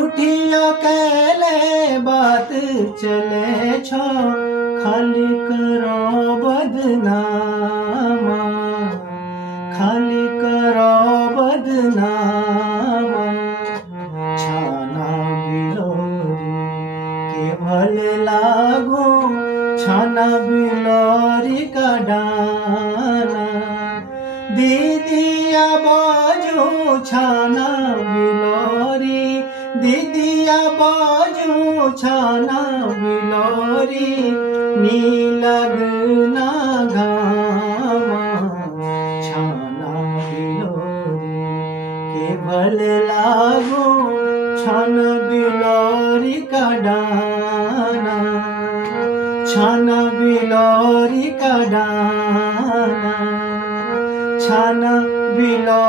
झूठिया कहले बात चले छो, खाली करो बदनामा, खाली करो बदनामा। छाना बिलोरी के भले लागो, छाना बिलोरी का डाना। दीदिया बाजू छाना बिलोरी, दीदिया बाजू छाना बिलोरी, नी लगना घामा। छाना बिलोरी के भले लागो, छाना बिलोरी का डाना, छाना बिलोरी का डाना, छाना बिलोरी